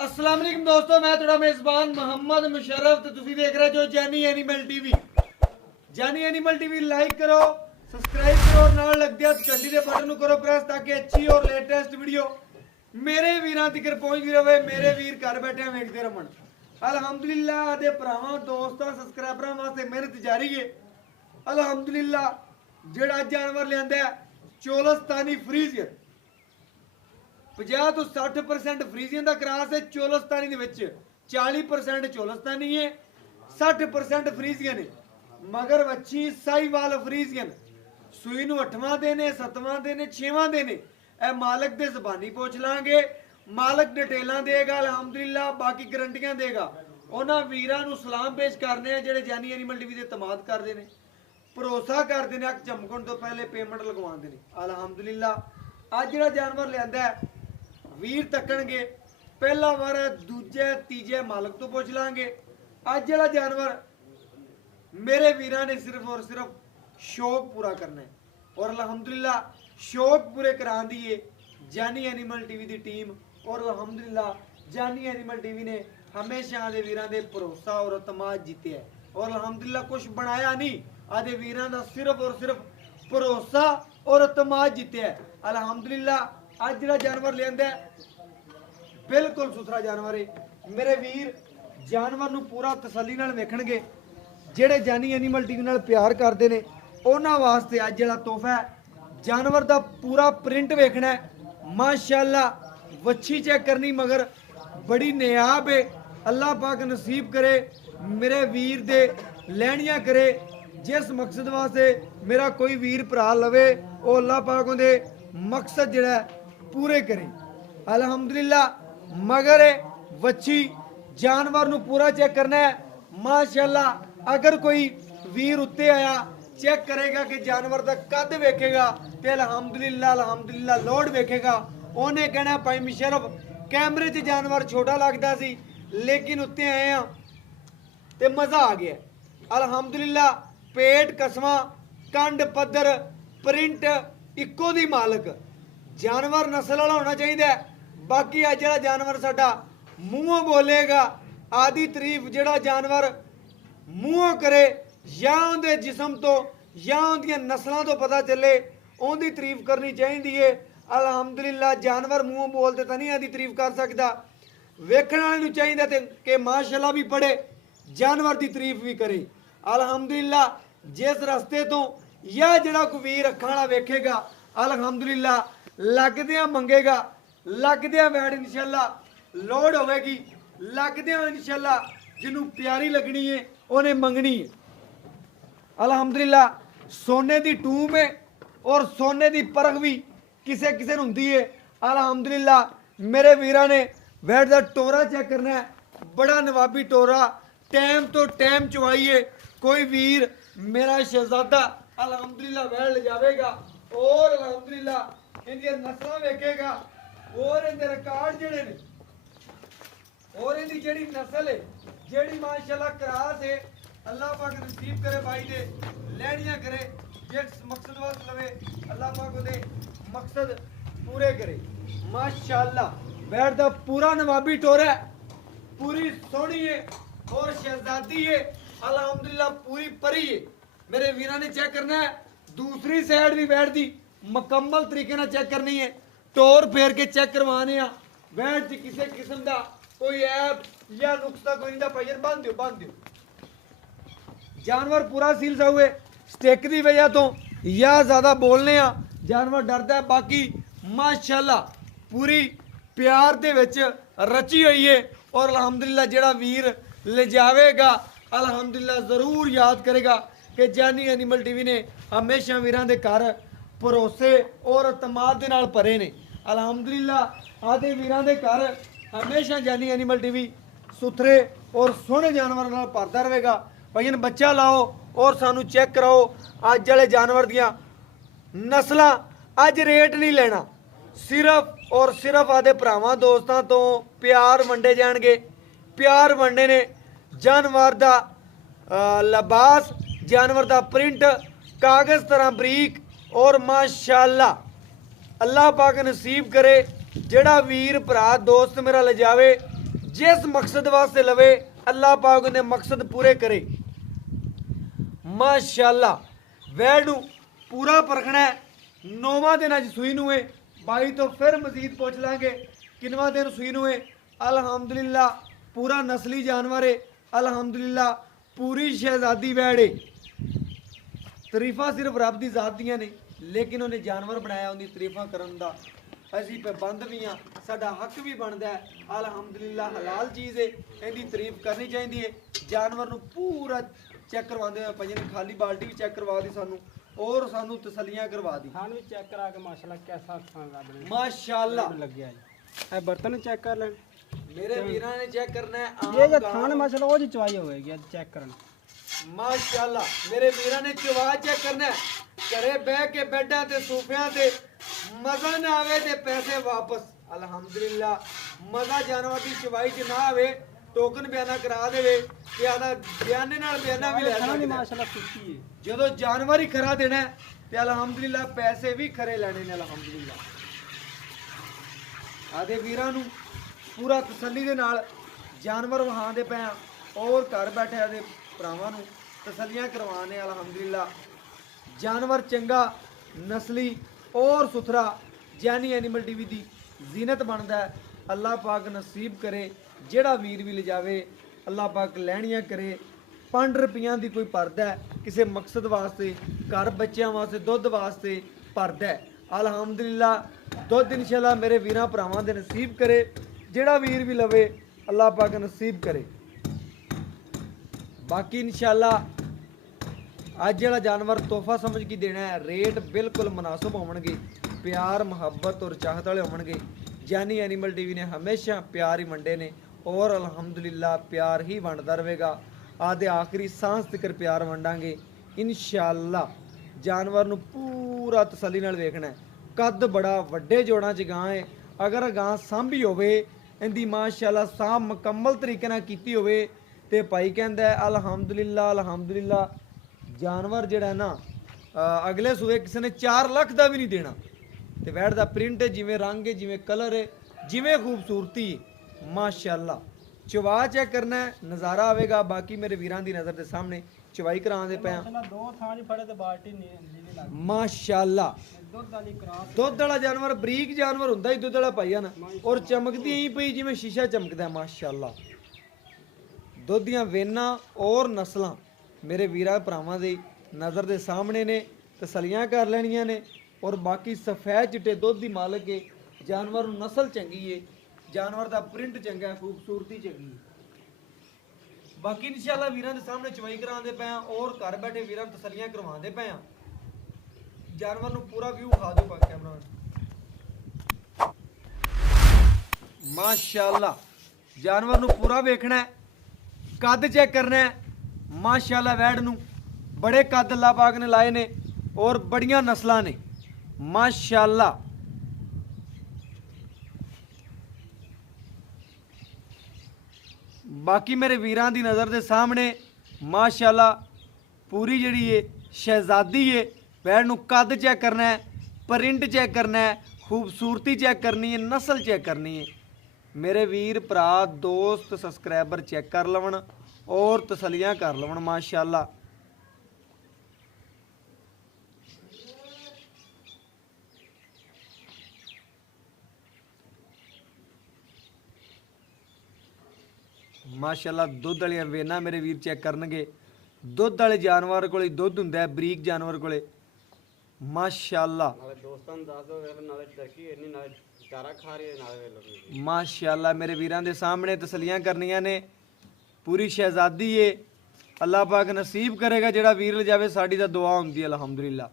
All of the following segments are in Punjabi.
अस्सलाम वालेकुम दोस्तों, मैं थोड़ा मेज़बान मोहम्मद मुशर्रफ तो तुसी देख रहे हो जानी एनिमल टीवी। जानी एनिमल टीवी लाइक करो, सब्सक्राइब करो और नाल लग दिया घंटी के बटन करो प्रेस ताकि अच्छी और लेटेस्ट वीडियो मेरे वीरां तक पहुंचती रहे। मेरे वीर घर बैठे वेखते रमन। अलहमदुलिल्लाह दे भरावां दोस्तां सब्सक्राइबरां वास्ते मेहनत जारी है। अलहमदुलिल्लाह जेड़ा जानवर लियांदा चोलस्तानी फ्रीजियन 50 ਤੋਂ 60% ਫਰੀਜ਼ੀਅਨ ਦਾ ਕਰਾਸ ਹੈ। ਚੋਲਸਤਾਨੀ ਦੇ ਵਿੱਚ 40% ਚੋਲਸਤਾਨੀ ਹੈ, 60% ਫਰੀਜ਼ੀਅਨ ਹੈ। ਮਗਰ ਵੱਛੀ ਸਾਈਵਾਲ ਫਰੀਜ਼ੀਅਨ ਸੂਈ ਨੂੰ 8ਵਾਂ ਦਿਨ ਹੈ, 7ਵਾਂ ਦਿਨ ਹੈ, 6ਵਾਂ ਦਿਨ ਹੈ। ਇਹ ਮਾਲਕ ਦੇ ਜ਼ਬਾਨੀ ਪੁੱਛ ਲਾਂਗੇ, ਮਾਲਕ ਡਿਟੇਲਾਂ ਦੇਗਾ ਅਲਹਮਦੁਲਿल्लाह, ਬਾਕੀ ਗਰੰਟੀਆਂ ਦੇਗਾ। ਉਹਨਾਂ ਵੀਰਾਂ ਨੂੰ ਸਲਾਮ ਪੇਸ਼ ਕਰਨੇ ਆ ਜਿਹੜੇ ਜਾਨੀ ਐਨੀਮਲ ਟੀਵੀ ਦੇ ਇਤਮਾਦ ਕਰਦੇ ਨੇ, ਭਰੋਸਾ ਕਰਦੇ ਨੇ, ਅੱਖ ਚਮਕਣ ਤੋਂ ਪਹਿਲੇ ਪੇਮੈਂਟ ਲਗਵਾਉਂਦੇ ਨੇ। ਅਲਹਮਦੁਲਿल्लाह ਅੱਜ ਜਿਹੜਾ ਜਾਨਵਰ ਲਿਆਂਦਾ ਹੈ वीर तकणगे पहला वार दूजे तीजे मालक तो पूछ लांगे। अज जड़ा जानवर मेरे वीरां ने सिर्फ और सिर्फ शौक पूरा करना है और अल्हम्दुलिल्लाह शौक पूरे करान दी है जानी एनिमल टीवी की टीम। और अल्हम्दुलिल्लाह जानी एनिमल टीवी ने हमेशा आदे वीरां दे भरोसा और एतमाद जीते है और अल्हम्दुलिल्लाह कुछ बनाया नहीं, आदे वीरां दा सिर्फ और सिर्फ भरोसा और एतमाद जीते है। अल्हम्दुलिल्लाह अज जड़ा जानवर लियांदा बिल्कुल सुथरा जानवर है। मेरे वीर जानवर नूं पूरा तसल्ली नाल वेखणगे। जेड़े जानी एनिमल टीवी नाल प्यार करदे ने उन्हां वास्ते अज जड़ा तोहफा है जानवर दा पूरा प्रिंट वेखना है। माशाअल्लाह वच्छी चेक करनी मगर बड़ी नियाब है। अल्लाह पाक नसीब करे मेरे वीर दे लैणियां करे। जिस मकसद वास्ते मेरा कोई वीर भरा लवे वो अल्लाह पाक उहदे मकसद जड़ा पूरे करे। अल्हम्दुलिल्लाह मगर वच्छी जानवर नूं पूरा चेक करना है। माशाअल्लाह अगर कोई वीर उत्ते आया चेक करेगा कि जानवर दा कद वेखेगा तो अल्हम्दुलिल्लाह अल्हम्दुलिल्लाह लोड वेखेगा, उन्हें कहना भाई मुशर्रफ कैमरे च जानवर छोटा लगता सी लेकिन उत्ते आए हैं तो मज़ा आ गया। अल्हम्दुलिल्लाह पेट कसमा कंड पद्धर प्रिंट इक्को दी मालक जानवर नस्ल वाला होना चाहिए। बाकी अज जड़ा जानवर साडा मूँहों बोलेगा आदि तारीफ जड़ा जानवर मूँहों करे या उनके जिस्म तो या उनकी नस्लों तो पता चले उनकी तारीफ करनी चाहिए है। अल्हम्दुलिल्लाह जानवर मूँहों बोलते तो नहीं आदि तारीफ कर सकता, वेखण वाले नूं चाहिए कि माशाअल्लाह भी पढ़े जानवर की तारीफ भी करे। अल्हम्दुलिल्लाह जिस रस्ते तो या जड़ा कोई वीर अखां वाला वेखेगा अल्हम्दुलिल्लाह लगदियां मंगेगा, लगदियां वैड इंशाअल्लाह लोड होगी, लगदियां इंशाअल्लाह जिन्हों प्यारी लगनी है उन्हें मंगनी है। अल्हम्दुलिल्लाह सोने की टूम है और सोने की परख भी किसे किसे नूं हुंदी है। अल्हम्दुलिल्लाह मेरे वीरां ने वैड दा टोरा चेक करना है, बड़ा नवाबी टोरा टाइम तो टाइम चवाई है। कोई वीर मेरा शहजादा अल्हम्दुलिल्लाह वैड ले जाएगा और अल्हम्दुलिल्लाह इनकी नस्ल वेखेगा और इनके रिकॉर्ड जड़े ने और इनकी जेड़ी नस्ल है जेड़ी माशाअल्लाह क्रास है अल्लाह पाक नसीब करे भाई दे लैणियां करे। जिस मकसद वास्ते लवे अल्लाह पाक उहदे मकसद पूरे करे। माशाअल्लाह बैठ दा पूरा नवाबी टोरा है, पूरी सोहनी है और शहजादी है। अल्हम्दुलिल्लाह पूरी परी है। मेरे वीरां ने चेक करना है दूसरी साइड भी बैठ दी मुकम्मल तरीके ना चेक करनी है, टोर फेर के चेक करवाने आ वैट च किसी किस्म का कोई ऐप या नुक्सा कोई नहीं। भाई बंद दियो जानवर पूरा सील सा हुए स्टिक की वजह तो या ज़्यादा बोलने आ जानवर डरता है। बाकी माशाअल्लाह पूरी प्यार दे विच रची हुई है और अल्हम्दुलिल्लाह जेड़ा वीर ले जाएगा अल्हम्दुलिल्लाह ज़रूर याद करेगा कि जानी एनिमल टीवी ने हमेशा वीरां दे घर भरोसे और एतमाद दे नाल भरे ने। अल्हम्दुलिल्लाह आदे वीरां दे घर हमेशा जानी एनिमल टीवी सुथरे और सोहने जानवर नाल भरदा रहेगा। भाई बच्चा लाओ और सानू चेक कराओ अज वाले जानवर दियां नस्लां। अज रेट नहीं लेना, सिर्फ और सिर्फ आदे भरावां दोस्तां तो प्यार वंडे जाणगे। प्यार वंडे ने जानवर दा लिबास, जानवर दा प्रिंट कागज़ तरह बरीक और माशाअल्लाह अल्लाह पाक नसीब करे जेड़ा वीर भरा दोस्त मेरा ले जावे जिस मकसद वास्ते लवे अल्लाह पाक ने मकसद पूरे करे। माशाअल्लाह वैड़ नू पूरा परखना है, 9वां दिन अज सूई नू है। बाई तो फिर मजीद पूछ लांगे किनवा दिन सूई नू है। अल्हम्दुलिल्लाह पूरा नस्ली जानवर है, अल्हम्दुलिल्लाह पूरी शहजादी वैड़ है। तरीफा सिर्फ रब की जात दियां ने, लेकिन उन्हें जानवर बनाया उनकी तरीफा करन दा असी पाबंद भी हाँ, साडा हक भी बनता है। अल्हम्दुलिल्लाह हलाल चीज़ है, इहदी तारीफ करनी चाहिए है। जानवर नू पूरा चेक करवाते हुए भाजी ने खाली बाल्टी भी चेक करवा दी सानू और सानू तसलियां करवा दी। खान भी चेक करा के माशाल्लाह कैसा खान रब ने माशाल्लाह लग गया जी। ए बर्तन चेक कर लें, मेरे वीरां ने चेक करना है। ये जो खान माशाल्लाह वो जी चवाई हो गई चेक करना। माशाल्लाह मेरे वीरां ने चवा चेक करना है। घरे बह के बेडां ते सोफियां ते मजा ना आवे ते पैसे वापस। अल्हम्दुलिल्लाह मजा जानवर की चवाई च ना आवे, टोकन बयाना करा देवे ते आदा बयाने नाल बयाना भी ले सकदे। माशाल्लाह सुची है, जदों जानवर ही खरा देना है ते अल्हम्दुलिल्लाह पैसे भी खरे लेने ने। अल्हम्दुलिल्लाह आदे वीरां नू पूरा तसल्ली दे नाल जानवर वहांदे पे और घर बैठे आदे भरावां नू तसल्लियां करवाने। अल्हम्दुलिल्लाह जानवर चंगा नस्ली और सुथरा जैनी एनिमल टीवी की जीनत बनता है। अल्लाह पाक नसीब करे जेड़ा वीर भी ले जावे, अल्लाह पाक लैनियां करे। 5 रुपया की कोई भरदा है किसी मकसद वास्ते, घर बच्चों वास्ते दुध वास्ते भरदा है। अल्हम्दुलिल्लाह दुध इंशाअल्लाह मेरे वीरां भरावां दे नसीब करे, जेड़ा वीर भी लवे अल्लाह पाक नसीब करे। बाकी इंशाअल्लाह अज जड़ा जानवर तोहफा समझ के देना है, रेट बिल्कुल मुनासिब होवणगे, प्यार मुहब्बत और चाहत वाले होवणगे। जानी एनिमल टीवी ने हमेशा प्यार ही वंडे ने और अल्हम्दुलिल्लाह प्यार ही वंडदा रहेगा। आदे आखिरी सांस तक प्यार वंडांगे इंशाअल्लाह। जानवर नू पूरा तसल्ली नाल वेखना है। कद बड़ा वड्डे जोड़ां च गां है, अगर गां सांभी होवे इंदी माशाअल्लाह सांभ मुकम्मल तरीके नाल कीती होवे ते भाई कहंदा है अल्हम्दुलिल्लाह अल्हम्दुलिल्लाह जानवर जिहड़ा ना अगले सूए किसी ने 4 लाख का भी नहीं देना। तो वैड़ का प्रिंट है, जिमें रंग है, जिमें कलर है, जिमें खूबसूरती है। माशाअल्लाह चवा चेक करना है, नज़ारा आवेगा। बाकी मेरे वीरां की नज़र के सामने चवाई कराने पे माशाअल्लाह दुध वाला जानवर बरीक जानवर हुंदा ही दुध वाला पाइया ना, और चमकदी ही पई जिमें शीशा चमकदा है। माशाअल्लाह दुध दियां वेना और नस्लां मेरे वीरा भरावां दे नज़र के सामने ने, तसलियां कर लैनियां ने। और बाकी सफेद चिट्टे दुध की मालक है, जानवर नस्ल चंगी है, जानवर का प्रिंट चंगा है, खूबसूरती चंगी है। बाकी इंशाअल्लाह वीरां दे सामने चवाई करांदे पे और घर बैठे वीरां तसलियां करवांदे पे। जानवर नू पूरा व्यू खा दो पाक कैमरा। माशाअल्लाह जानवर नू पूरा वेखना है, कद चेक करना है। माशाअल्लाह वैड़ नू बड़े कद अल्लाह पाक ने लाए ने और बड़ियां नस्लां ने। माशाअल्लाह बाकी मेरे वीरां दी नज़र के सामने माशाअल्लाह पूरी जिहड़ी है शहजादी है। वैड़ नू कद चेक करना है, प्रिंट चेक करना है, खूबसूरती चेक करनी है, नस्ल चेक करनी है। मेरे वीर भरा दोस्त सबसक्राइबर चेक कर लवन और तसलियां कर लवन। माशाअल्लाह माशाअल्लाह दुध वाली वेना मेरे वीर चेक करनगे। दुध वाले जानवर कोले दुध हुंदा है, बरीक जानवर कोले। माशाअल्लाह माशाअल्लाह मेरे वीरां दे सामने तसलियां करनियां ने। पूरी शहजादी है, अल्लाह पाक नसीब करेगा जेड़ा वीर ले जावे, साड़ी दा दुआ हुंदी है अल्हम्दुलिल्लाह।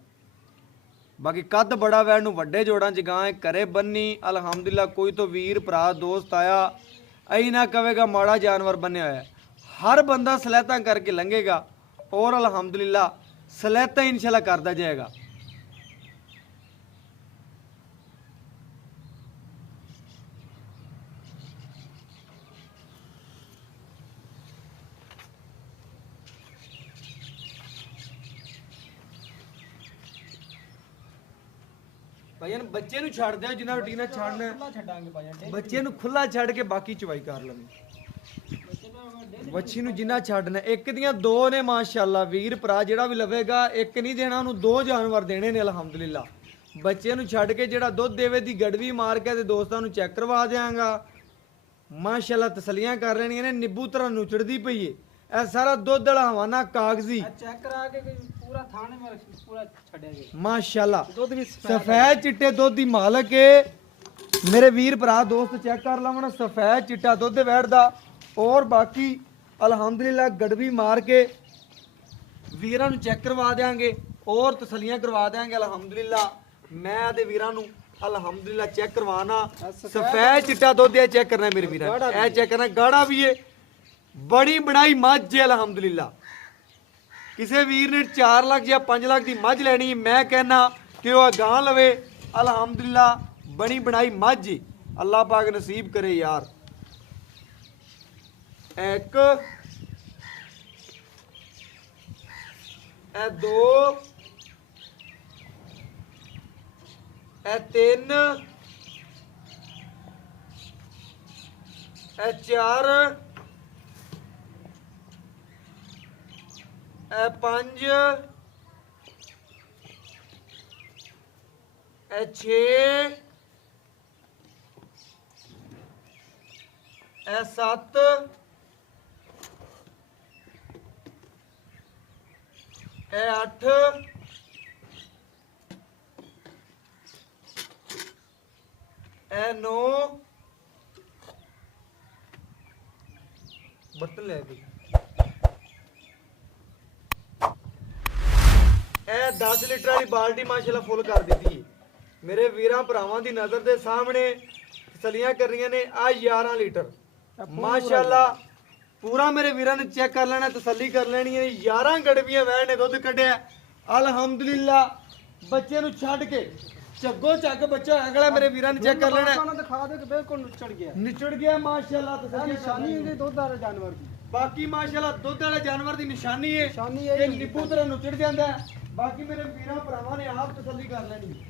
बाकी कद बड़ा वैड़ नू वड्डे जोड़ां च गां करे बन्नी अल्हम्दुलिल्लाह। कोई तो वीर भरा दोस्त आया ऐ ना कहेगा माड़ा जानवर बने होया है। हर बंदा सलैतां करके लंघेगा और अल्हम्दुलिल्लाह सलैतां इंशाअल्लाह करदा जाएगा। ਭਾਈਆਂ ਬੱਚੇ ਨੂੰ ਛੱਡ ਦਿਓ ਜਿੰਨਾ ਰੋਟੀਨਾ ਛੱਡਣਾ ਹੈ। ਖੁੱਲਾ ਛੱਡਾਂਗੇ ਭਾਈ ਬੱਚੇ ਨੂੰ ਖੁੱਲਾ ਛੱਡ ਕੇ ਬਾਕੀ ਚਵਾਈ ਕਰ ਲਵੇ। ਵੱਛੀ ਨੂੰ ਜਿੰਨਾ ਛੱਡਣਾ, ਇੱਕ ਦੀਆਂ ਦੋ ਨੇ ਮਾਸ਼ਾਅੱਲਾ। ਵੀਰ ਭਰਾ ਜਿਹੜਾ ਵੀ ਲਵੇਗਾ ਇੱਕ ਨਹੀਂ ਦੇਣਾ, ਉਹਨੂੰ ਦੋ ਜਾਨਵਰ ਦੇਣੇ ਨੇ ਅਲਹਮਦੁਲਿਲਾ। ਬੱਚੇ ਨੂੰ ਛੱਡ ਕੇ ਜਿਹੜਾ ਦੁੱਧ ਦੇਵੇ ਦੀ ਗੜਵੀ ਮਾਰ ਕੇ ਤੇ ਦੋਸਤਾਂ ਨੂੰ ਚੈੱਕ ਕਰਵਾ ਦਿਆਂਗਾ। ਮਾਸ਼ਾਅੱਲਾ ਤਸਲੀਆਂ ਕਰ ਲੈਣੀਆਂ ਨੇ। ਨਿੱਬੂ ਤਰ੍ਹਾਂ ਨੁਚੜਦੀ ਪਈ ਏ। ਇਹ ਸਾਰਾ ਦੁੱਧ ਵਾਲਾ ਹਵਾਨਾ ਕਾਗਜ਼ੀ ਚੈੱਕ ਕਰਾ ਕੇ ਪੂਰਾ ਥਾਣੇ ਮਰ ਪੂਰਾ ਛੱਡਿਆ ਗਿਆ ਮਾਸ਼ਾਅੱਲਾ। ਦੁੱਧ ਵੀ ਸਫੈਦ ਚਿੱਟੇ ਦੁੱਧ ਦੀ ਮਾਲਕ ਏ। ਮੇਰੇ ਵੀਰ ਭਰਾ ਦੋਸਤ ਚੈੱਕ ਕਰ ਲਵਣ। ਸਫੈਦ ਚਿੱਟਾ ਦੁੱਧ ਵੈੜਦਾ ਔਰ ਬਾਕੀ ਅਲਹਮਦੁਲਿਲਾ ਗੜਵੀ ਮਾਰ ਕੇ ਵੀਰਾਂ ਨੂੰ ਚੈੱਕ ਕਰਵਾ ਦੇਾਂਗੇ ਔਰ ਤਸਲੀਆਂ ਕਰਵਾ ਦੇਾਂਗੇ ਅਲਹਮਦੁਲਿਲਾ। ਮੈਂ ਤੇ ਵੀਰਾਂ ਨੂੰ ਅਲਹਮਦੁਲਿਲਾ ਚੈੱਕ ਕਰਵਾਣਾ। ਸਫੈਦ ਚਿੱਟਾ ਦੁੱਧ ਇਹ ਚੈੱਕ ਕਰਨਾ ਮੇਰੇ ਵੀਰਾਂ, ਇਹ ਚੈੱਕ ਕਰਨਾ। ਗਾੜਾ ਵੀ ਏ, ਬੜੀ ਬਣਾਈ ਮੱਝ ਏ ਅਲਹਮਦੁਲਿਲਾ। ਕਿਸੇ ਵੀਰ ਨੇ 4 ਲੱਖ ਜਾਂ 5 ਲੱਖ ਦੀ ਮੱਝ ਲੈਣੀ, ਮੈਂ ਕਹਿਣਾ ਕਿ ਉਹ ਗਾਂ ਲਵੇ। ਅਲਹਮਦੁਲਿਲਾ ਬਣੀ ਬਣਾਈ ਮੱਝ ਏ। ਅੱਲਾਹ ਪਾਕ ਨਸੀਬ ਕਰੇ ਯਾਰ। ਇੱਕ ਇਹ ਦੋ ਇਹ ਤਿੰਨ ਇਹ ਚਾਰ ਇਹ ਪੰਜ ਇਹ ਛੇ ਇਹ ਸੱਤ ਇਹ 8 ਇਹ 9 ਬਰਤਨ ਲੈ ਗਈ। ਇਹ 10 ਲੀਟਰ ਵਾਲੀ ਬਾਲਟੀ ਮਾਸ਼ਾਅੱਲਾ ਫੁੱਲ ਕਰ ਦਿੱਤੀ। ਮੇਰੇ ਵੀਰਾਂ ਭਰਾਵਾਂ ਦੀ ਨਜ਼ਰ ਦੇ ਸਾਹਮਣੇ ਤਸਲੀਆਂ ਕਰ ਰਹੀਆਂ ਨੇ। ਆ 11 ਲੀਟਰ ਮਾਸ਼ਾਅੱਲਾ ਪੂਰਾ ਮੇਰੇ ਵੀਰਾਂ ਨੇ ਚੈੱਕ ਕਰ ਲੈਣਾ, ਤਸੱਲੀ ਕਰ ਲੈਣੀ ਹੈ। 11 ਗੜਵੀਆਂ ਵੈਣ ਨੇ ਦੁੱਧ ਕੱਢਿਆ ਅਲਹਮਦੁਲਿਲਾ। ਬੱਚੇ ਨੂੰ ਛੱਡ ਕੇ ਚੱਗੋ ਚੱਗ ਬੱਚਾ ਅਗਲਾ ਮੇਰੇ ਵੀਰਾਂ ਨੇ ਚੈੱਕ ਕਰ ਲੈਣਾ। ਉਹਨਾਂ ਦਿਖਾ ਦੇ ਕਿ ਬਿਲਕੁਲ ਨਿਚੜ ਗਿਆ ਮਾਸ਼ਾਅੱਲਾ। ਤਸੱਲੀ ਨਿਸ਼ਾਨੀ ਇਹਦੀ ਦੁੱਧ ਵਾਲੇ ਜਾਨਵਰ ਦੀ। ਬਾਕੀ ਮਾਸ਼ਾਅੱਲਾ ਦੁੱਧ ਵਾਲੇ ਜਾਨਵਰ ਦੀ ਨਿਸ਼ਾਨੀ ਹੈ। ਨਿਸ਼ਾਨੀ ਇਹ ਨਿੱਬੂ ਤਰ੍ਹਾਂ ਨੁਚੜ ਜਾਂਦਾ ਹੈ। ਬਾਕੀ ਮੇਰੇ ਵੀਰਾਂ ਭਰਾਵਾਂ ਨੇ ਆਪ ਤਸੱਲੀ ਕਰ ਲੈਣੀ।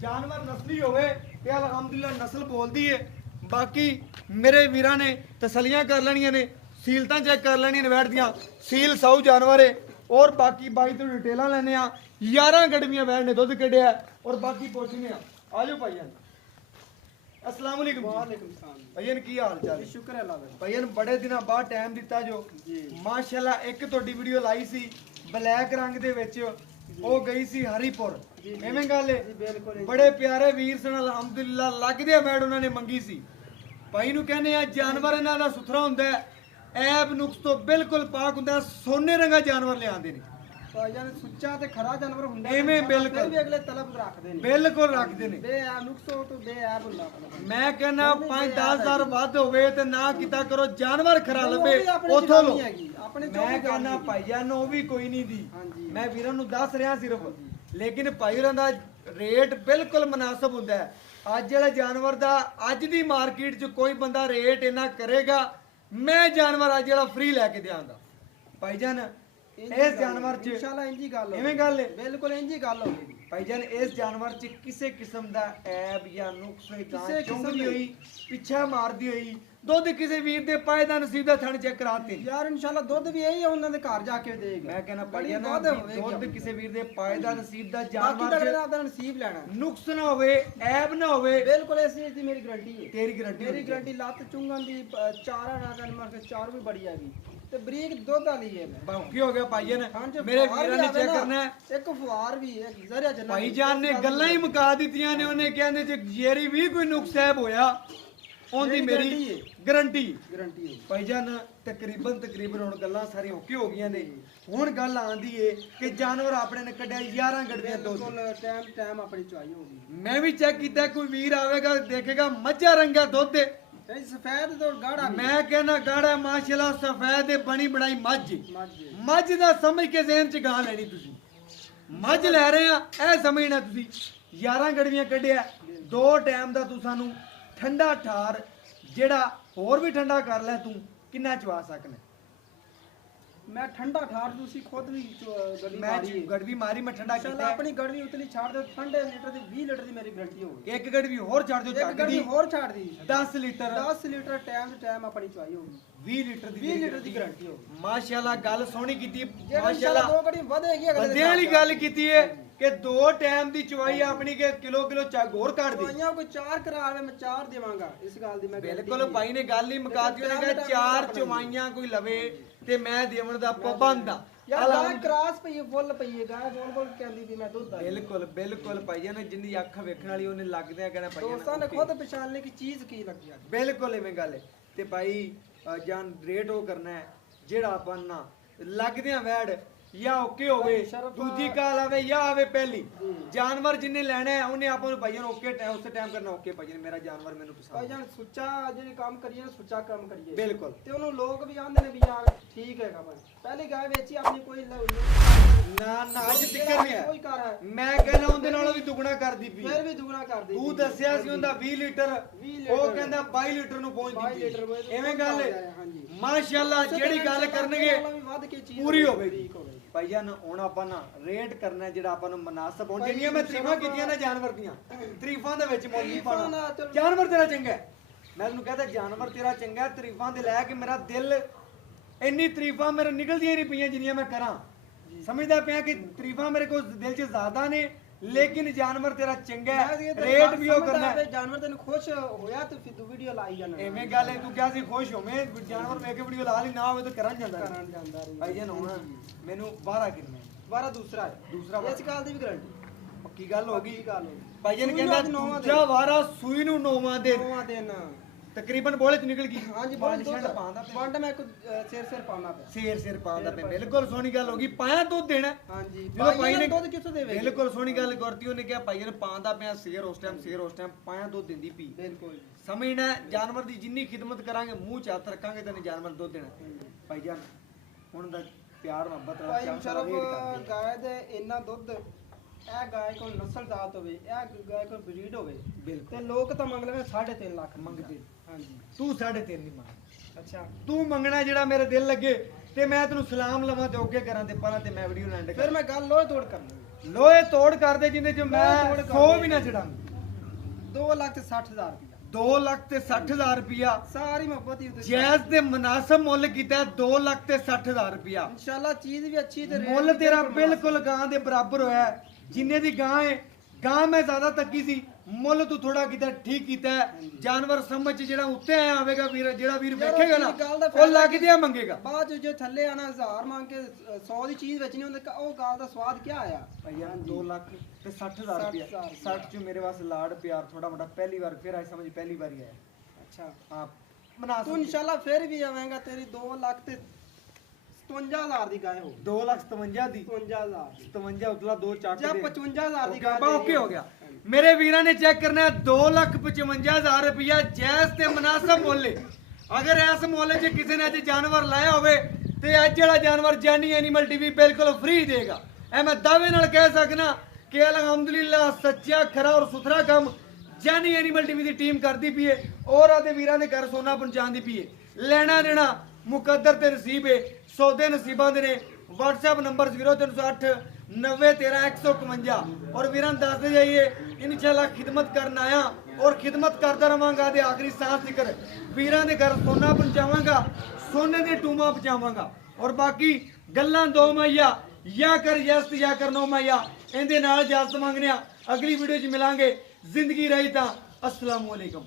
ਜਾਨਵਰ ਨਸਲੀ ਹੋਵੇ ਤੇ ਅਲਹਮਦੁਲਿਲਾ ਨਸਲ ਬੋਲਦੀ ਹੈ। ਬਾਕੀ ਮੇਰੇ ਵੀਰਾਂ ਨੇ ਤਸੱਲੀਆਂ ਕਰ ਲੈਣੀਆਂ ਨੇ, ਸੀਲਤਾਂ ਚੈੱਕ ਕਰ ਲੈਣੀਆਂ ਨੇ ਵੈੜ ਦੀਆਂ। ਸੀਲ ਸਾਊ ਜਾਨਵਰ ਹੈ ਔਰ ਬਾਕੀ ਬਾਈ ਤੋਂ ਡਿਟੇਲਾਂ ਲੈਣੇ ਆ। 11 ਗੜਵੀਆਂ ਵੈੜ ਨੇ ਦੁੱਧ ਕੱਢਿਆ ਔਰ ਬਾਕੀ ਪੁੱਛਨੇ ਆ। ਆਜੋ ਭਾਈਆਂ। अस्सलाम वालेकुम। वालेकुम सलाम। भाईयन की हाल चाल? शुक्र है अल्लाह दा। भाईयन बड़े दिनों बाद टाइम दिता जो माशाल्लाह। एक ਤੁਹਾਡੀ ਵੀਡੀਓ ਲਾਈ ਸੀ ਬਲੈਕ ਰੰਗ ਦੇ ਵਿੱਚ, ਉਹ ਗਈ ਸੀ ਹਰੀਪੁਰ, ਐਵੇਂ ਗੱਲ ਹੈ। ਬਿਲਕੁਲ ਬੜੇ ਪਿਆਰੇ ਵੀਰ ਸਨ ਅਲਹਮਦੁਲਿਲਾ। ਲੱਗਦੇ ਮੈਡ ਉਹਨਾਂ ਨੇ ਮੰਗੀ ਸੀ। ਭਾਈ ਨੂੰ ਕਹਿੰਦੇ ਆ ਜਾਨਵਰ ਇਹਨਾਂ ਦਾ ਸੁਥਰਾ ਹੁੰਦਾ ਹੈ, ਐਬ ਨੁਕਸ ਤੋਂ ਬਿਲਕੁਲ ਪਾਕ ਹੁੰਦਾ। ਸੋਨੇ ਰੰਗਾ ਜਾਨਵਰ ਲਿਆਂਦੇ ਨੇ ਭਾਈਜਾਨ। ਸੁੱਚਾ ਤੇ ਖਰਾ ਜਾਨਵਰ ਹੁੰਦਾ ਐਵੇਂ ਬਿਲਕੁਲ ਵੀ ਅਗਲੇ ਤਲਬ ਰੱਖਦੇ ਨੇ, ਬਿਲਕੁਲ ਰੱਖਦੇ ਨੇ। ਬੇਆ ਨੁਕਸੋ ਤੋਂ ਬੇਆ ਬੁੱਲਾ। ਮੈਂ ਕਹਿੰਦਾ 5-10 ਹਜ਼ਾਰ ਵੱਧ ਹੋਵੇ ਤੇ ਨਾ ਕੀਤਾ ਕਰੋ, ਜਾਨਵਰ ਖਰਾ ਲੱਭੇ ਉਥੋਂ ਲੋ। ਮੈਂ ਕਹਿੰਦਾ ਭਾਈਜਾਨ ਉਹ ਵੀ ਕੋਈ ਨਹੀਂ ਦੀ। ਮੈਂ ਵੀਰਾਂ ਨੂੰ ਦੱਸ ਰਿਹਾ ਸਿਰਫ, ਲੇਕਿਨ ਭਾਈ ਹੋਰਾਂ ਦਾ ਰੇਟ ਬਿਲਕੁਲ ਮੁਨਾਸਬ ਹੁੰਦਾ ਹੈ। ਅੱਜ ਵਾਲੇ ਜਾਨਵਰ ਦਾ ਅੱਜ ਦੀ ਮਾਰਕੀਟ 'ਚ ਕੋਈ ਬੰਦਾ ਰੇਟ ਇੰਨਾ ਕਰੇਗਾ, ਮੈਂ ਜਾਨਵਰ ਅੱਜ ਜਿਹੜਾ ਫ੍ਰੀ ਲੈ ਕੇ ਦਿਆਂਗਾ ਭਾਈਜਾਨ। ਇਸ ਜਾਨਵਰ 'ਚ ਇਨਸ਼ਾਅੱਲਾ ਇੰਜੀ ਗੱਲ ਐਵੇਂ ਗੱਲ ਹੈ, ਬਿਲਕੁਲ ਇੰਜੀ ਗੱਲ ਹੋਵੇਗੀ ਭਾਈਜਾਨ। ਇਸ ਜਾਨਵਰ 'ਚ ਕਿਸੇ ਕਿਸਮ ਦਾ ਐਬ ਜਾਂ ਨੁਕਸ ਗਾਂ ਚੁੰਗਦੀ ਹੋਈ, ਪਿੱਛਾ ਮਾਰਦੀ ਹੋਈ ਦੁੱਧ ਕਿਸੇ ਵੀਰ ਦੇ ਪਾਏ ਦਾ ਨਸੀਬ ਦਾ ਥਣ ਚੈੱਕ ਕਰਾਤੇ ਯਾਰ। ਇਨਸ਼ਾਅੱਲਾ ਦੁੱਧ ਵੀ ਇਹੀ ਉਹਨਾਂ ਦੇ ਘਰ ਜਾ ਕੇ ਦੇਗਾ। ਮੈਂ ਕਹਿੰਦਾ ਭਾਈਜਾਨ ਦੁੱਧ ਕਿਸੇ ਵੀਰ ਦੇ ਪਾਏ ਦਾ ਨਸੀਬ ਦਾ ਬਾਕੀ ਜਾਨਵਰ ਦਾ ਦਾ ਨਸੀਬ ਲੈਣਾ, ਨੁਕਸ ਨਾ ਹੋਵੇ, ਐਬ ਨਾ ਹੋਵੇ। ਬਿਲਕੁਲ ਇਸ ਚੀਜ਼ ਦੀ ਮੇਰੀ ਗਾਰੰਟੀ ਹੈ। ਤੇਰੀ ਗਾਰੰਟੀ? ਮੇਰੀ ਗਾਰੰਟੀ ਲੱਤ ਚੁੰਗਣ ਦੀ, ਚਾਰਾ ਨਾ ਕਰਨ ਮਾਰ ਕੇ ਚਾਰ ਵੀ ਬੜੀ ਹੈਗੀ ਤੇ ਬਰੀਕ ਦੁੱਧ ਵਾਲੀ ਹੈ। ਬਾਕੀ ਹੋ ਗਿਆ ਭਾਈਜਾਨ। ਮੇਰੇ ਵੀਰਾਂ ਨੇ ਚੈੱਕ ਕਰਨਾ ਹੈ। ਇੱਕ ਫੁਆਰ ਵੀ ਹੈ ਜ਼ਰਿਆ ਜੰਨਾ। ਭਾਈਜਾਨ ਨੇ ਗੱਲਾਂ ਹੀ ਮੁਕਾ ਦਿੱਤੀਆਂ ਨੇ। ਉਹਨੇ ਕਹਿੰਦੇ ਜੇ ਜੇਰੀ ਵੀ ਕੋਈ ਨੁਕਸ ਐਬ ਹੋਇਆ ਉਹਦੀ ਮੇਰੀ ਗਾਰੰਟੀ ਹੈ ਭਾਈਜਾਨ। ਤਕਰੀਬਨ ਹੁਣ ਗੱਲਾਂ ਸਾਰੀਆਂ ਓਕੇ ਹੋ ਗਈਆਂ ਨੇ। ਹੁਣ ਗੱਲ ਆਂਦੀ ਏ ਕਿ ਜਾਨਵਰ ਆਪਣੇ ਨੇ ਕੱਢਿਆ 11 ਗੜਵੀਆਂ ਦੁੱਧ। ਟਾਈਮ ਆਪਣੀ ਚੁਆਈ ਹੋਗੀ। ਮੈਂ ਵੀ ਚੈੱਕ ਕੀਤਾ, ਕੋਈ ਵੀਰ ਆਵੇਗਾ ਦੇਖੇਗਾ ਮੱਝਾ ਰੰਗਾ ਦੁੱਧ ਇਹ ਸਫੈਦ ਤੋਂ ਗਾੜਾ। ਮੈਂ ਕਹਿੰਦਾ ਗਾੜਾ ਮਾਸ਼ਾਅੱਲਾ ਸਫੈਦ ਦੇ ਬਣੀ ਬਣਾਈ ਮੱਝ ਦਾ ਸਮਝ ਕੇ ਜ਼ਿਹਨ ਚ ਗਾਂ ਲੈਣੀ। ਤੁਸੀਂ ਮੱਝ ਲੈ ਰਹੇ ਆ ਇਹ ਸਮਝਣਾ ਤੁਸੀਂ। 11 ਗੜਵੀਆਂ ਕੱਢਿਆ, 2 ਟਾਈਮ ਦਾ ਤੂੰ ਸਾਨੂੰ ਠੰਡਾ ਠਾਰ ਜਿਹੜਾ ਹੋਰ ਵੀ ਠੰਡਾ ਕਰ ਲੈ, ਤੂੰ ਕਿੰਨਾ ਚਵਾ ਸਕਣਾ। मैं ठंडा ठार दूसरी खुद भी गली मैं मारी है। गड़वी मारी मैं ठंडा चल किया अपनी गड़वी उतनी छाड़ दो ठंडे लीटर दी 20 लीटर दी मेरी गारंटी होगी। एक गड़वी होर छाड़ दो एक ਚੱਕ गड़वी ਦੀ और छाड़ दी 10 litre 10 litre time to time अपनी चुआई होगी 20 ਲੀਟਰ ਦੀ 20 लीटर दी गारंटी होगी। ਮਾਸ਼ਾਅੱਲਾ ਗੱਲ ਸੋਹਣੀ ਕੀਤੀ ਜੇ ਮਾਸ਼ਾਅੱਲਾ इंशाल्लाह दो गड़ी ਵਧੇਗੀ अगले ਬੰਦਿਆਂ ਵਾਲੀ ਗੱਲ ਕੀਤੀ ਹੈ ਕਿ 2 ਟਾਈਮ ਦੀ ਚਵਾਈ ਆਪਣੀ ਕਿ ਕਿਲੋ ਚੱਕ ਹੋਰ ਕੱਢ ਦੀ ਚੁਆਈਆਂ ਕੋਈ 4 ਕਰਾ ਆਵੇ ਮੈਂ 4 ਦੇਵਾਂਗਾ ਇਸ ਗੱਲ ਦੀ ਮੈਂ ਬਿਲਕੁਲ ਭਾਈ ਨੇ ਗੱਲ ਹੀ ਮੁਕਾਤੀ ਉਹਨੇ ਕਿਹਾ 4 ਚਵਾਈਆਂ ਕੋਈ ਲਵੇ ਤੇ ਮੈਂ ਦੇਵਣ ਦਾ ਪਾਬੰਦ ਆ ਯਾਰ ਗਾਂ ਕ੍ਰਾਸ ਪਈ ਫੁੱਲ ਪਈ ਗਾਂ ਬੋਲ ਬੋਲ ਕਹਿੰਦੀ ਵੀ ਮੈਂ ਦੁੱਧ ਆ ਬਿਲਕੁਲ ਭਾਈਆਂ ਨੇ ਜਿੰਨੀ ਅੱਖ ਵੇਖਣ ਵਾਲੀ ਉਹਨੇ ਲੱਗਦੇ ਆ ਕਹਿਣਾ ਭਾਈਆਂ ਦੋਸਤਾਂ ਨੇ ਖੁਦ ਪਛਾਣ ਲਈ ਕਿ ਚੀਜ਼ ਕੀ ਲੱਗੀ ਆ। ਬਿਲਕੁਲ ਐਵੇਂ ਗੱਲ ਹੈ ਤੇ ਭਾਈ ਜਾਂ ਰੇਟ ਉਹ ਕਰਨਾ ਹੈ ਜਿਹੜਾ ਆਪਾਂ ਨਾ ਲੱਗਦੇ ਆ ਵੈੜ ਜਾਂ ਓਕੇ ਹੋਵੇ ਦੂਜੀ ਕਾਲ ਆਵੇ ਜਾਂ ਆਵੇ ਪਹਿਲੀ ਜਾਨਵਰ ਜਿੰਨੇ ਲੈਣਾ ਹੈ ਉਹਨੇ ਆਪਾਂ ਨੂੰ ਭਾਈਆਂ ਨੂੰ ਓਕੇ ਉਸੇ ਟਾਈਮ ਕਰਨਾ ਓਕੇ ਭਾਈਆਂ ਮੇਰਾ ਜਾਨਵਰ ਮੈਨੂੰ ਭਾਈ ਪਸੰਦ ਜਾਨ ਸੁੱਚਾ ਜਿਹੜੀ ਕੰਮ ਕਰੀਏ ਨਾ ਸੁੱਚਾ ਕੰਮ ਕਰੀਏ ਬਿਲਕੁਲ ਤੇ ਉਹਨੂੰ ਲੋਕ ਵੀ ਆਂਦੇ ਨੇ ਵੀ ਯਾਰ ਠੀਕ ਹੈਗਾ ਭਾਈ ਪਹਿਲੀ ਗਾਂ ਵੇਚੀ ਆਪਣੀ ਕੋਈ ਨਾ ਅੱਜ ਤਿੱਕਰ ਨਹੀਂ ਕੋਈ ਹੈ ਕਰ ਹੈ ਮੈਂ ਕਹਿੰਦਾ ਉਹਦੇ ਨਾਲੋਂ ਵੀ ਦੁੱਗਣਾ ਕਰਦੀ ਪਈ ਫਿਰ ਵੀ ਦੁਗਣਾ ਕਰਦੀ ਤੂੰ ਦੱਸਿਆ ਸੀ ਉਹਦਾ 20 ਲੀਟਰ ਉਹ ਕਹਿੰਦਾ 22 ਲੀਟਰ ਨੂੰ 22 ਪਹੁੰਚਦੀ ਲੀਟਰ ਪਈ ਐਵੇਂ ਗੱਲ ਹੈ ਹਾਂਜੀ ਮਾਸ਼ਾਅੱਲਾ ਜਿਹੜੀ ਗੱਲ ਕਰਨਗੇ ਵੱਧ ਕੇ ਚੀਜ਼ ਪੂਰੀ ਹੋਵੇਗੀ ਠੀਕ ਹੋਵੇਗੀ। ਭਾਈਜਾਨ ਹੁਣ ਆਪਾਂ ਨਾ ਰੇਟ ਕਰਨਾ ਜਿਹੜਾ ਆਪਾਂ ਨੂੰ ਮਨਾਸਬ ਹੋਣ ਜਿਹੜੀਆਂ ਮੈਂ ਤਰੀਫਾਂ ਕੀਤੀਆਂ ਨਾ ਜਾਨਵਰ ਦੀਆਂ ਤਰੀਫਾਂ ਦੇ ਵਿੱਚ ਮੁੱਲ ਨਹੀਂ ਪਾਣਾ ਜਾਨਵਰ ਤੇਰਾ ਚੰਗਾ ਹੈ। ਮੈਂ ਤੈਨੂੰ ਕਹਦਾ ਜਾਨਵਰ ਤੇਰਾ ਚੰਗਾ ਹੈ, ਤਰੀਫਾਂ ਦੇ ਲੈ ਕੇ ਮੇਰਾ ਦਿਲ ਇੰਨੀ ਤਰੀਫਾਂ ਮੇਰੇ ਨਿਕਲਦੀਆਂ ਨਹੀਂ ਪਈਆਂ ਜਿੰਨੀਆਂ ਮੈਂ ਕਰਾਂ ਸਮਝਦਾ ਪਿਆ ਕਿ ਤਰੀਫਾਂ ਮੇਰੇ ਕੋਲ ਦਿਲ 'ਚ ਜ਼ਿਆਦਾ ਨੇ ਲੇਕਿਨ ਜਾਨਵਰ ਤੇਰਾ ਚੰਗਾ ਹੈ ਰੇਟ ਵੀ ਉਹ ਕਰਨਾ ਹੈ। ਜਾਨਵਰ ਤੈਨੂੰ ਖੁਸ਼ ਹੋਇਆ ਤੇ ਫਿਰ ਤੂੰ ਵੀਡੀਓ ਲਾਈ ਜਾਣਾ ਐਵੇਂ ਗੱਲ ਹੈ ਤੂੰ ਕਿਹਾ ਸੀ ਖੁਸ਼ ਹੋਵੇਂ ਜਾਨਵਰ ਵੇਖ ਕੇ ਵੀਡੀਓ ਲਾ ਲਈ ਨਾ ਹੋਵੇ ਤਾਂ ਕਰਨ ਜਾਂਦਾ ਕਰਨ ਜਾਂਦਾ ਭਾਈਜਾਨ ਹੁਣ ਮੈਨੂੰ 12 ਕਿੰਨੇ ਵਾਰਾ ਦੂਸਰਾ ਹੈ ਦੂਸਰਾ ਇਸ ਗੱਲ ਦੀ ਵੀ ਗਾਰੰਟੀ ਪੱਕੀ ਗੱਲ ਹੋ ਗਈ ਗੱਲ ਹੋ ਭਾਈਜਾਨ ਕਹਿੰਦਾ ਦੂਜਾ ਵਾਰਾ ਸੂਈ ਨੂੰ 9ਵਾਂ ਦਿਨ ਨੌਵਾਂ ਦਿਨ ਤਕਰੀਬਨ ਬੋਲੇ ਚ ਨਿਕਲ ਗਈ ਹਾਂਜੀ ਬਾਲ ਬੋਲ ਛੱਡ ਪਾਉਂਦਾ ਪਿਆ। ਵੰਡ ਮੈਂ ਸਿਰ ਪਾਉਣਾ ਪਿਆ ਸਿਰ ਪਾਉਂਦਾ ਪਿਆ ਬਿਲਕੁਲ ਸੋਹਣੀ ਗੱਲ ਹੋ ਗਈ ਪਾਇਆ ਦੁੱਧ ਦੇਣਾ ਹਾਂਜੀ ਜਦੋਂ ਭਾਈ ਨੇ ਦੁੱਧ ਕਿੱਥੋਂ ਦੇਵੇ ਬਿਲਕੁਲ ਸੋਹਣੀ ਗੱਲ ਕਰਤੀ ਉਹਨੇ ਕਿਹਾ ਭਾਈ ਨੇ ਪਾਉਂਦਾ ਪਿਆ ਸਿਰ ਉਸ ਟਾਈਮ ਪਾਇਆ ਦੁੱਧ ਦਿੰਦੀ ਪਈ ਬਿਲਕੁਲ ਸਮਝਣਾ ਜਾਨਵਰ ਦੀ ਜਿੰਨੀ ਖਿਦਮਤ ਕਰਾਂਗੇ ਮੂੰਹ ਚ ਹੱਥ ਰੱਖਾਂਗੇ ਤਾਂ ਜਾਨਵਰ ਦੁੱਧ ਦੇਣਾ ਭਾਈ ਜਾਨ ਹੁਣ ਦਾ ਪਿਆਰ ਮੁਹੱਬਤ ਨਾਲ ਭਾਈ ਚਾਹ ਮੁਸ਼ਰਫ ਰੇਟ ਕਰਦੇ ਗਾਇ ਦੇ ਇੰਨਾ ਦੁੱਧ ਇਹ ਗਾਇ ਕੋਲ ਨਸਲਜ਼ਾਤ ਹੋਵੇ ਇਹ ਗਾਇ ਕੋਲ ਬਰੀਡ ਹੋਵੇ ਬਿਲਕੁਲ ਤੇ ਲੋਕ ਤਾਂ ਮੰਗ ਲੈਣਗੇ 3.5 ਲੱਖ ਮੰਗਦੇ ਹਾਂਜੀ ਤੂੰ 3.5 ਨਹੀਂ ਮੰਗ ਅੱਛਾ ਤੂੰ ਮੰਗਣਾ ਜਿਹੜਾ ਮੇਰੇ ਦਿਲ ਲੱਗੇ ਤੇ ਮੈਂ ਤੈਨੂੰ ਸਲਾਮ ਲਵਾਂ ਤੇ ਓਕੇ ਕਰਾਂ ਤੇ ਪਹਿਲਾਂ ਤੇ ਮੈਂ ਵੀਡੀਓ ਐਂਡ ਫਿਰ ਮੈਂ ਗੱਲ ਲੋਹੇ ਤੋੜ ਕਰਨੀ ਲੋਹੇ ਤੋੜ ਕਰਦੇ ਜਿੰਨੇ ਚ ਮੈਂ ਤੋੜ 100 ਵੀ ਨਾ ਚੜਾਂ 2,60,000 ਰੁਪਇਆ 2 ਲੱਖ ਤੇ 60,000 ਰੁਪਇਆ ਸਾਰੀ ਮੁਹੱਬਤ ਹੀ ਉਹਦੇ ਜਾਇਜ਼ ਤੇ ਮੁਨਾਸਬ ਮੁੱਲ ਕੀਤਾ 2 ਲੱਖ ਤੇ 60,000 ਰੁਪਇਆ ਇਨਸ਼ਾਅੱਲਾ ਚੀਜ਼ ਵੀ ਅੱਛੀ ਤੇ ਮੁੱਲ ਤੇਰਾ ਬਿਲਕੁਲ ਗਾਂ ਦੇ ਬਰਾਬਰ ਹੋਇਆ ਹੈ। ਜਿੰਨੇ ਦੀ ਗਾਂ ਹੈ ਗਾਂ ਮੈਂ ਜ਼ਿਆਦਾ ਤੱਕੀ ਸੀ ਮੁੱਲ ਤੂੰ ਥੋੜਾ ਕੀਤਾ ਠੀਕ ਕੀਤਾ ਹੈ। ਜਾਨਵਰ ਸਮਝ ਚ ਜਿਹੜਾ ਉੱਤੇ ਆਇਆ ਹੋਵੇਗਾ ਵੀਰ ਜਿਹੜਾ ਵੀਰ ਵੇਖੇਗਾ ਨਾ ਉਹ ਲੱਗਦੇ ਆ ਮੰਗੇਗਾ ਬਾਅਦ ਜੇ ਥੱਲੇ ਆਣਾ 1000 ਮੰਗ ਕੇ 100 ਦੀ ਚੀਜ਼ ਵੇਚਣੀ ਹੁੰਦੀ ਉਹ ਗਾਲ ਦਾ ਸਵਾਦ ਕੀ ਆਇਆ ਭਈਆ 2 ਲੱਖ ਤੇ 60,000 ਰੁਪਇਆ 60 ਚ ਮੇਰੇ ਵਾਸਤੇ ਲਾੜ ਪਿਆਰ ਥੋੜਾ ਮੋਟਾ ਪਹਿਲੀ ਵਾਰ ਫਿਰ ਆਈ ਸਮਝ ਪਹਿਲੀ ਵਾਰੀ ਆਇਆ ਅੱਛਾ ਹਾਂ ਮੁਨਾਸਬ ਤੂੰ ਇਨਸ਼ਾਅੱਲਾ ਫਿਰ ਵੀ ਆਵੇਂਗਾ ਤੇਰੀ 2 ਲੱਖ ਤੇ 57000 ਦੀ ਗਾਇ ਹੋ 2 ਲੱਖ 57 ਦੀ 55000 57 ਉਤਲਾ 2 ਚੱਕ ਜਾਂ ਦੇ 55000 ਦੀ ਓਕੇ ਓਕੇ ਹੋ ਗਿਆ ਮੇਰੇ ਵੀਰਾਂ ਨੇ ਚੈੱਕ ਕਰਨਾ 2,55,000 ਰੁਪਇਆ ਜਾਇਜ਼ ਤੇ ਮੁਨਾਸਬ ਮੁੱਲ ਅਗਰ ਇਸ ਮੁੱਲ 'ਚ ਕਿਸੇ ਨੇ ਅੱਜ ਜਾਨਵਰ ਲਾਇਆ ਹੋਵੇ ਤੇ ਅੱਜ ਜਿਹੜਾ ਜਾਨਵਰ ਜਾਨੀ ਐਨੀਮਲ ਟੀਵੀ ਬਿਲਕੁਲ ਫ੍ਰੀ ਦੇਗਾ ਐ ਮੈਂ ਦਾਅਵੇ ਨਾਲ ਕਹਿ ਸਕਣਾ ਕਿ ਅਲਹਮਦੁਲਿਲਾ ਸੱਚਾ ਖਰਾ ਔਰ ਸੁਥਰਾ ਕੰਮ ਜਾਨੀ ਐਨੀਮਲ ਟੀਵੀ ਦੀ ਟੀਮ ਕਰਦੀ ਪਈ ਏ ਔਰ ਆਦੇ ਵੀਰਾਂ ਦੇ ਘਰ ਸੋਨਾ ਪਹੁੰਚਾਉਂਦੀ ਪਈ ਏ ਲੈਣਾ ਦੇਣਾ ਮੁਕੱਦਰ ਤੇ ਨਸੀਬ ਏ ਸੌਦੇ ਨਸੀਬਾਂ ਦੇ ਨੇ WhatsApp ਨੰਬਰ 0308 9013 ਔਰ ਵੀਰਾਂ ਨੂੰ ਦੱਸਦੇ ਜਾਈਏ ਇਨਸ਼ਾਅੱਲਾ ਖਿਦਮਤ ਕਰਨ ਆਇਆ ਔਰ ਖਿਦਮਤ ਕਰਦਾ ਰਵਾਂਗਾ ਤੇ ਆਖਰੀ ਸਾਹ ਜ਼ਿਕਰ ਵੀਰਾਂ ਦੇ ਘਰ ਸੋਨਾ ਪਹੁੰਚਾਵਾਂਗਾ ਸੋਨੇ ਦੇ ਟੂਮਾ ਪਹੁੰਚਾਵਾਂਗਾ ਔਰ ਬਾਕੀ ਗੱਲਾਂ ਦੋ ਮਈਆ ਜਾਂ ਕਰ ਯਸ ਜਾਂ ਕਰ ਨੋ ਮਈਆ ਇਹਦੇ ਨਾਲ ਇਜਾਜ਼ਤ ਮੰਗਨੇ ਆ ਅਗਲੀ ਵੀਡੀਓ 'ਚ ਮਿਲਾਂਗੇ ਜ਼ਿੰਦਗੀ ਰਹੀ ਤਾਂ ਅਸਲਾਮੁਅਲੈਕਮ